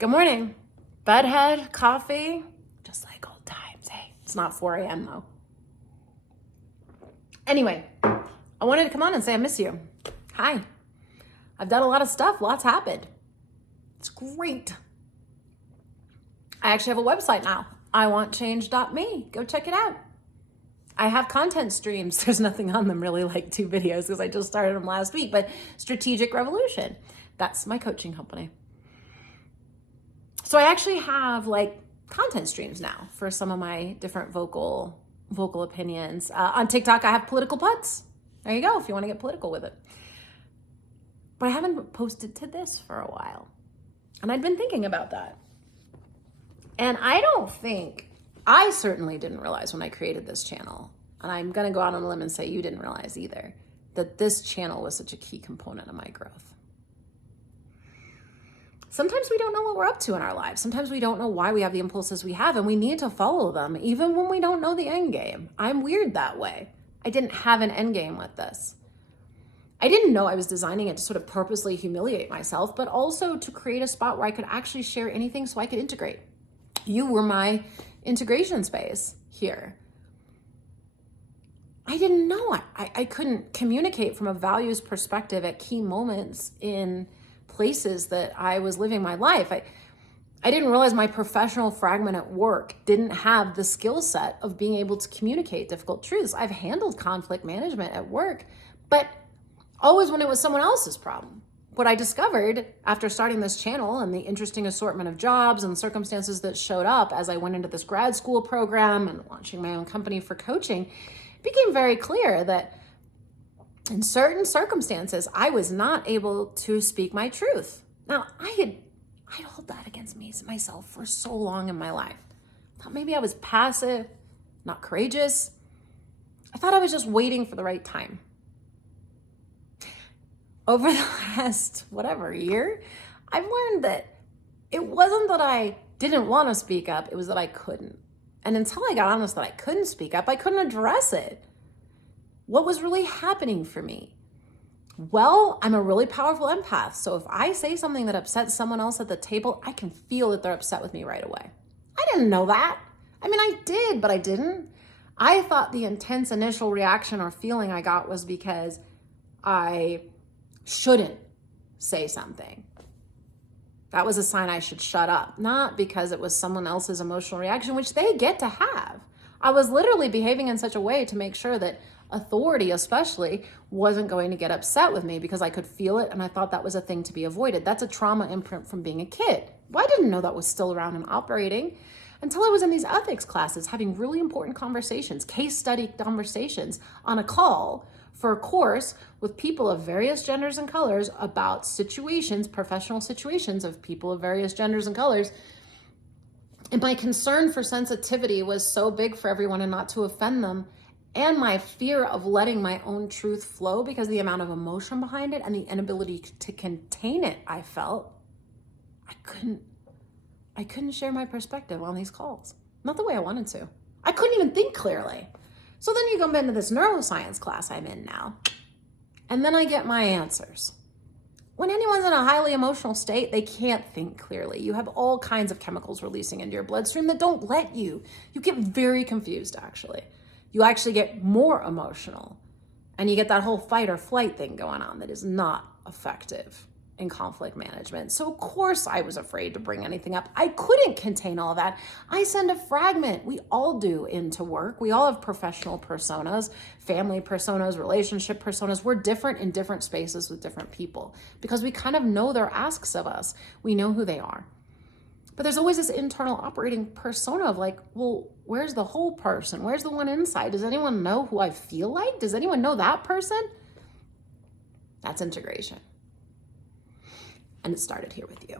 Good morning. Bedhead, coffee, just like old times. Hey, it's not 4 a.m. though. Anyway, I wanted to come on and say I miss you. Hi. I've done a lot of stuff. Lots happened. It's great. I actually have a website now. iwantchange.me. Go check it out. I have content streams. There's nothing on them really, like 2 videos because I just started them last week, but Strategic Revolution. That's my coaching company. So I actually have like content streams now for some of my different vocal opinions. On TikTok, I have political putts. There you go, if you want to get political with it. But I haven't posted to this for a while. And I'd been thinking about that. And I certainly didn't realize when I created this channel, and I'm going to go out on a limb and say you didn't realize either, that this channel was such a key component of my growth. Sometimes we don't know what we're up to in our lives. Sometimes we don't know why we have the impulses we have, and we need to follow them even when we don't know the end game. I'm weird that way. I didn't have an end game with this. I didn't know I was designing it to sort of purposely humiliate myself, but also to create a spot where I could actually share anything so I could integrate. You were my integration space here. I didn't know I couldn't communicate from a values perspective at key moments in places that I was living my life. I didn't realize my professional fragment at work didn't have the skill set of being able to communicate difficult truths. I've handled conflict management at work, but always when it was someone else's problem. What I discovered after starting this channel and the interesting assortment of jobs and circumstances that showed up as I went into this grad school program and launching my own company for coaching, it became very clear that in certain circumstances, I was not able to speak my truth. Now, I'd hold that against myself for so long in my life. I thought maybe I was passive, not courageous. I thought I was just waiting for the right time. Over the last, year, I've learned that it wasn't that I didn't want to speak up, it was that I couldn't. And until I got honest that I couldn't speak up, I couldn't address it. What was really happening for me? Well, I'm a really powerful empath. So if I say something that upsets someone else at the table, I can feel that they're upset with me right away. I didn't know that. I mean, I did, but I didn't. I thought the intense initial reaction or feeling I got was because I shouldn't say something. That was a sign I should shut up, not because it was someone else's emotional reaction, which they get to have. I was literally behaving in such a way to make sure that authority especially wasn't going to get upset with me because I could feel it and I thought that was a thing to be avoided. That's a trauma imprint from being a kid. Well, I didn't know that was still around and operating until I was in these ethics classes having really important conversations, case study conversations on a call for a course with people of various genders and colors about situations, professional situations of people of various genders and colors. And my concern for sensitivity was so big for everyone and not to offend them. And my fear of letting my own truth flow because of the amount of emotion behind it and the inability to contain it, I felt I couldn't share my perspective on these calls. Not the way I wanted to. I couldn't even think clearly. So then you go into this neuroscience class I'm in now, and then I get my answers. When anyone's in a highly emotional state, they can't think clearly. You have all kinds of chemicals releasing into your bloodstream that don't let you. You get very confused, actually. You actually get more emotional, and you get that whole fight or flight thing going on that is not effective in conflict management. So of course I was afraid to bring anything up. I couldn't contain all that. I send a fragment. We all do into work. We all have professional personas, family personas, relationship personas. We're different in different spaces with different people because we kind of know their asks of us. We know who they are. But there's always this internal operating persona of like, well, where's the whole person? Where's the one inside? Does anyone know who I feel like? Does anyone know that person? That's integration. And it started here with you.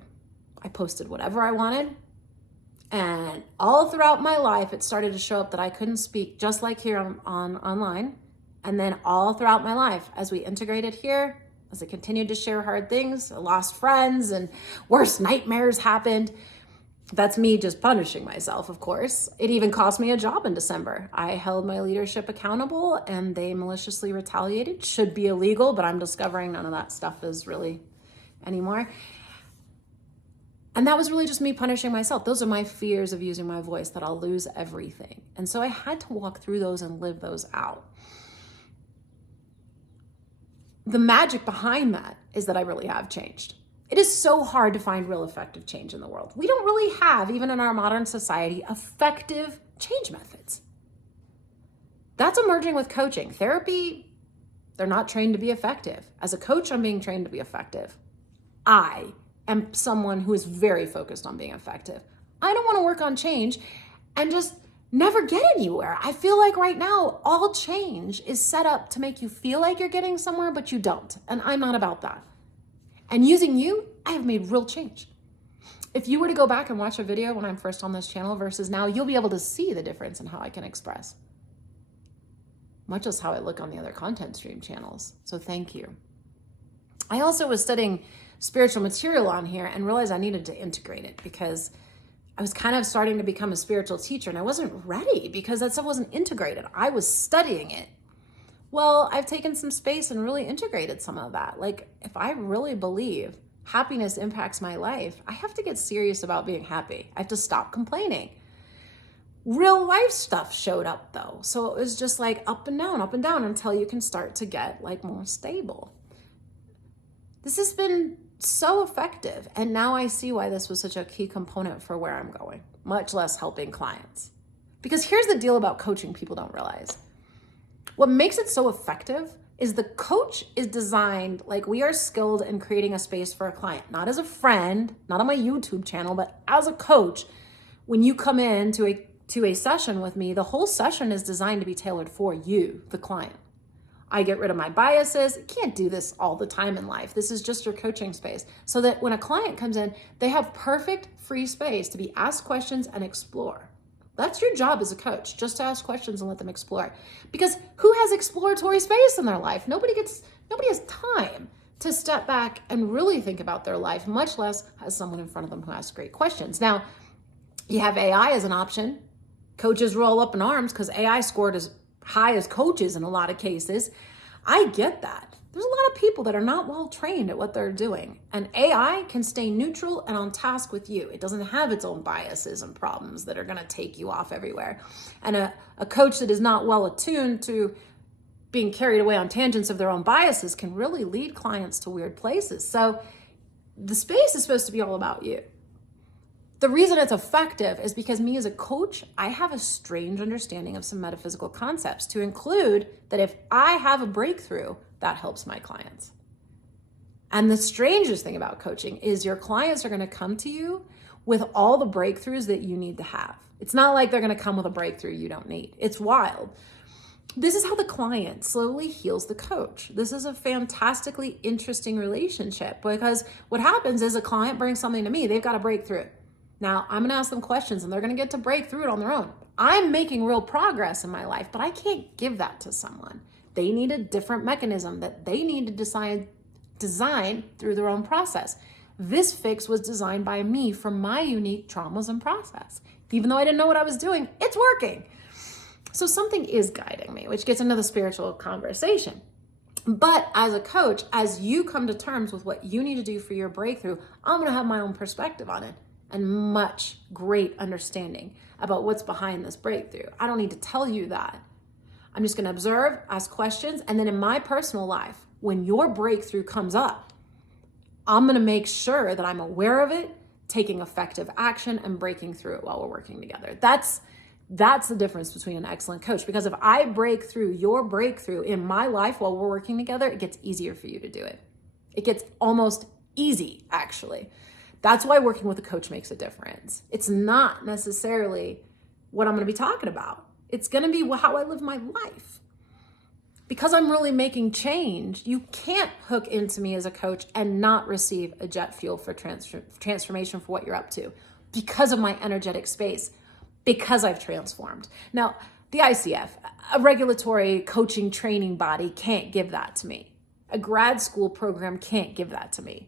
I posted whatever I wanted. And all throughout my life, it started to show up that I couldn't speak, just like here on online. And then all throughout my life, as we integrated here, as I continued to share hard things, I lost friends and worse nightmares happened. That's me just punishing myself, of course. It even cost me a job in December. I held my leadership accountable and they maliciously retaliated. Should be illegal, but I'm discovering none of that stuff is really anymore. And it started here with you. I posted whatever I wanted. And all throughout my life, it started to show up that I couldn't speak, just like here on online. And then all throughout my life, as we integrated here, as I continued to share hard things, I lost friends and worse nightmares happened. That's me just punishing myself, of course. It even cost me a job in December. I held my leadership accountable and they maliciously retaliated. Should be illegal, but I'm discovering none of that stuff is really And that was really just me punishing myself. Those are my fears of using my voice, that I'll lose everything. And so I had to walk through those and live those out. The magic behind that is that I really have changed. It is so hard to find real effective change in the world. We don't really have, even in our modern society, effective change methods. That's emerging with coaching. Therapy, they're not trained to be effective. As a coach, I'm being trained to be effective. I am someone who is very focused on being effective. I don't want to work on change and just never get anywhere. I feel like right now, all change is set up to make you feel like you're getting somewhere, but you don't. And I'm not about that. And using you, I have made real change. If you were to go back and watch a video when I'm first on this channel versus now, you'll be able to see the difference in how I can express. Much as how I look on the other content stream channels. So thank you. I also was studying spiritual material on here and realized I needed to integrate it because I was kind of starting to become a spiritual teacher and I wasn't ready because that stuff wasn't integrated. I was studying it. Well, I've taken some space and really integrated some of that. Like, if I really believe happiness impacts my life, I have to get serious about being happy. I have to stop complaining. Real life stuff showed up though. So it was just like up and down until you can start to get like more stable. This has been so effective. And now I see why this was such a key component for where I'm going, much less helping clients. Because here's the deal about coaching people don't realize. What makes it so effective is the coach is designed like we are skilled in creating a space for a client, not as a friend, not on my YouTube channel, but as a coach. When you come in to a session with me, the whole session is designed to be tailored for you, the client. I get rid of my biases. You can't do this all the time in life. This is just your coaching space. So that when a client comes in, they have perfect free space to be asked questions and explore. That's your job as a coach, just to ask questions and let them explore. Because who has exploratory space in their life? Nobody has time to step back and really think about their life, much less has someone in front of them who asks great questions. Now, you have AI as an option. Coaches roll up in arms because AI scored as high as coaches in a lot of cases. I get that. There's a lot of people that are not well trained at what they're doing. And AI can stay neutral and on task with you. It doesn't have its own biases and problems that are going to take you off everywhere. And a coach that is not well attuned to being carried away on tangents of their own biases can really lead clients to weird places. So the space is supposed to be all about you. The reason it's effective is because me as a coach, I have a strange understanding of some metaphysical concepts, to include that if I have a breakthrough, that helps my clients. And the strangest thing about coaching is your clients are going to come to you with all the breakthroughs that you need to have. It's not like they're going to come with a breakthrough you don't need. It's wild. This is how the client slowly heals the coach. This is a fantastically interesting relationship, because what happens is a client brings something to me, they've got a breakthrough. Now, I'm going to ask them questions and they're going to get to break through it on their own. I'm making real progress in my life, but I can't give that to someone. They need a different mechanism that they need to design through their own process. This fix was designed by me for my unique traumas and process. Even though I didn't know what I was doing, it's working. So something is guiding me, which gets into the spiritual conversation. But as a coach, as you come to terms with what you need to do for your breakthrough, I'm going to have my own perspective on it and much great understanding about what's behind this breakthrough. I don't need to tell you that. I'm just going to observe, ask questions, and then in my personal life, when your breakthrough comes up, I'm going to make sure that I'm aware of it, taking effective action, and breaking through it while we're working together. That's the difference between an excellent coach, because if I break through your breakthrough in my life while we're working together, it gets easier for you to do it. It gets almost easy, actually. That's why working with a coach makes a difference. It's not necessarily what I'm going to be talking about. It's going to be how I live my life. Because I'm really making change, you can't hook into me as a coach and not receive a jet fuel for transformation for what you're up to, because of my energetic space, because I've transformed. Now, the ICF, a regulatory coaching training body, can't give that to me. A grad school program can't give that to me.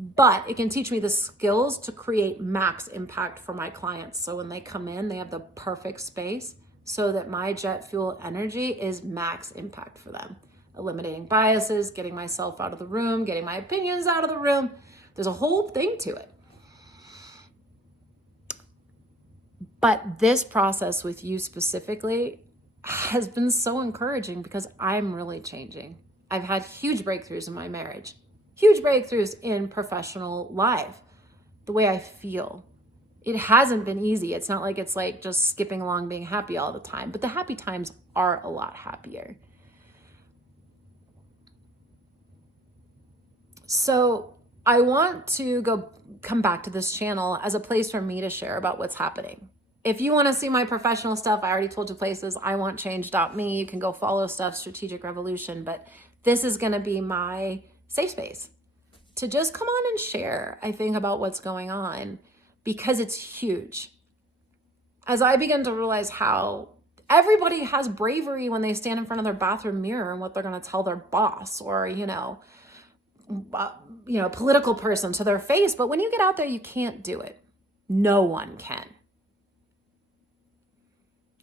But it can teach me the skills to create max impact for my clients. So when they come in, they have the perfect space so that my jet fuel energy is max impact for them. Eliminating biases, getting myself out of the room, getting my opinions out of the room. There's a whole thing to it. But this process with you specifically has been so encouraging because I'm really changing. I've had huge breakthroughs in my marriage, huge breakthroughs in professional life, the way I feel. It hasn't been easy. It's not like it's like just skipping along being happy all the time, but the happy times are a lot happier. So I want to come back to this channel as a place for me to share about what's happening. If you want to see my professional stuff, I already told you places, iwantchange.me. You can go follow stuff, Strategic Revolution, but this is going to be my safe space to just come on and share, I think, about what's going on, because it's huge. As I begin to realize how everybody has bravery when they stand in front of their bathroom mirror and what they're going to tell their boss or, political person to their face. But when you get out there, you can't do it. No one can.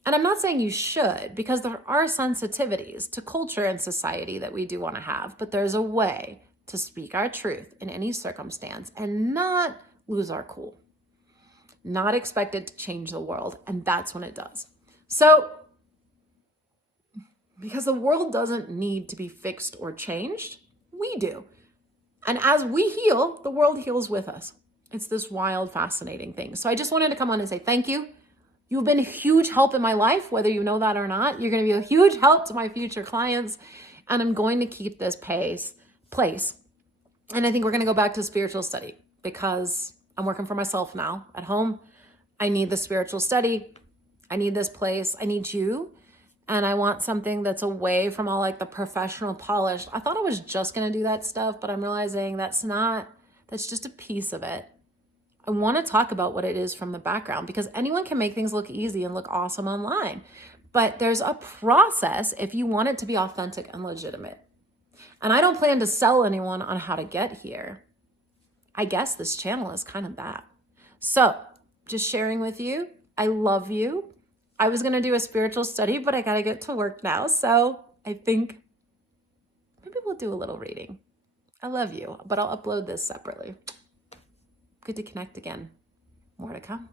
And I'm not saying you should, because there are sensitivities to culture and society that we do want to have, but there's a way to speak our truth in any circumstance and not lose our cool, not expect it to change the world. And that's when it does. So, because the world doesn't need to be fixed or changed, we do. And as we heal, the world heals with us. It's this wild, fascinating thing. So I just wanted to come on and say thank you. You've been a huge help in my life, whether you know that or not. You're going to be a huge help to my future clients. And I'm going to keep this place. And I think we're going to go back to spiritual study because I'm working for myself now at home. I need the spiritual study. I need this place. I need you. And I want something that's away from all like the professional polish. I thought I was just going to do that stuff, but I'm realizing that's just a piece of it. I want to talk about what it is from the background, because anyone can make things look easy and look awesome online. But there's a process if you want it to be authentic and legitimate. And I don't plan to sell anyone on how to get here. I guess this channel is kind of that. So just sharing with you, I love you. I was going to do a spiritual study, but I got to get to work now. So I think maybe we'll do a little reading. I love you, but I'll upload this separately. Good to connect again. More to come.